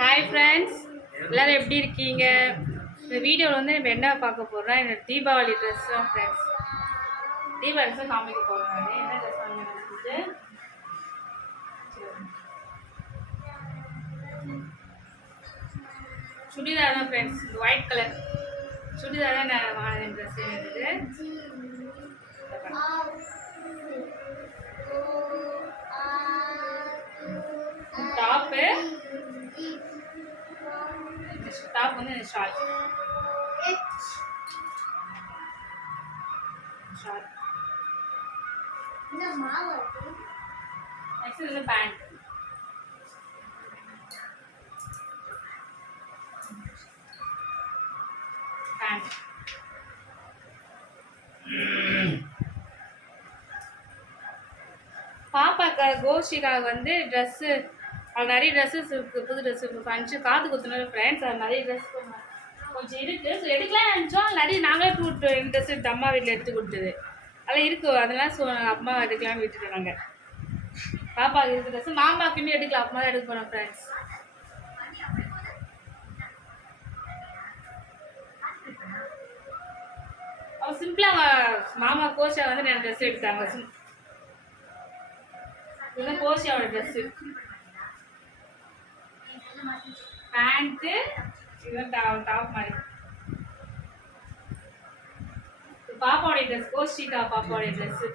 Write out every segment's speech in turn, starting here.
Hi friends, எல்லோரும் எப்படி இருக்கீங்க? இந்த வீடியோவில் வந்து நம்ம என்ன பார்க்க போகிறோம்னா என்னோடய தீபாவளி ட்ரெஸ் தான் ஃப்ரெண்ட்ஸ். தீபாவளி ட்ரெஸ்ஸை காமிக்க போகிறோம். நான் என்ன ட்ரெஸ் வாங்கிட்டு சுடிதார் தான் ஃப்ரெண்ட்ஸ். இந்த ஒயிட் கலர் சுடிதார் தான் நான் வாங்கின ட்ரெஸ் எனக்கு. டாப்பு டாப் வந்து ஷார்ட் நெக்ஸ்ட் இதில் பேண்ட் பாப்பாக்கா கோஷிக்காக வந்து ட்ரெஸ்ஸு அவள் நிறைய ட்ரெஸ்ஸஸ் இருக்குது. புது ட்ரெஸ் இருக்குது. ஃபங்க்ஷன் காது குத்துனால ஃப்ரெண்ட்ஸ் அது நிறைய ட்ரெஸ் கொஞ்சம் இருக்குது. ஸோ எடுக்கலாம் நினச்சோம். நிறைய நாங்களே எங்கள் ட்ரெஸ் எடுத்து அம்மா வீட்டில் எடுத்து கொடுத்தது அதெல்லாம் இருக்குது. அதெல்லாம் ஸோ அம்மா எடுக்கலாம்னு விட்டுட்டு நாங்கள் பாப்பாவுக்கு இருக்குது ட்ரெஸ்ஸு. மாமாவுக்கு இன்னும் எடுக்கலாம். அம்மா தான் எடுக்க போனோம் ஃப்ரெண்ட்ஸ். அவள் சிம்பிளாக மாமா கோஷா வந்து ரெண்டு ட்ரெஸ் எடுத்தாங்க. இதுதான் கோஷியாவோட ட்ரெஸ்ஸு. பேண்ட்டு இதுதான் டாப் மாதிரி. பாப்பாவுடைய ட்ரெஸ் கோஷிகா பாப்பாவுடைய ட்ரெஸ்ஸு.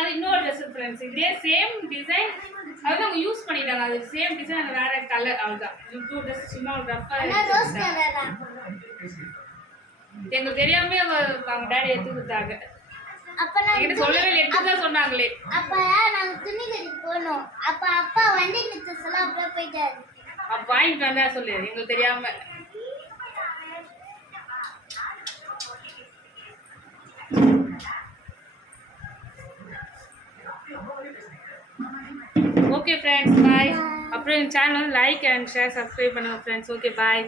அது இன்னொரு ட்ரெஸ் ஃப்ரெண்ட்ஸ். இதே சேம் டிசைன் அதுதான் அவங்க யூஸ் பண்ணிட்டாங்க. அது சேம் டிசைன் அந்த வேற கலர் அவ்வளோதான். டூ ட்ரெஸ் சும்மா ரஃபாக எங்களுக்கு தெரியாம அவங்க டேடி எடுத்து கொடுத்தாங்க. என்கிட்ட சொல்லவே இல்லை, எடுத்து தான் சொன்னாங்களே. அப்ப நாங்க துணி கடைக்கு போனோம். அப்பா வண்டி நிறுத்த சொல்ல அப்படியே போயிட்டாரு. அப்ப வாங்கிட்டு வந்தா சொல்லு, எங்களுக்கு தெரியாம. ஓகே ஃப்ரெண்ட்ஸ், பாய். அப்புறம் எங்கள் சேனல் வந்து லைக் அண்ட் ஷேர் சப்ஸ்கிரைப் பண்ணுங்க ஃப்ரெண்ட்ஸ். Okay bye.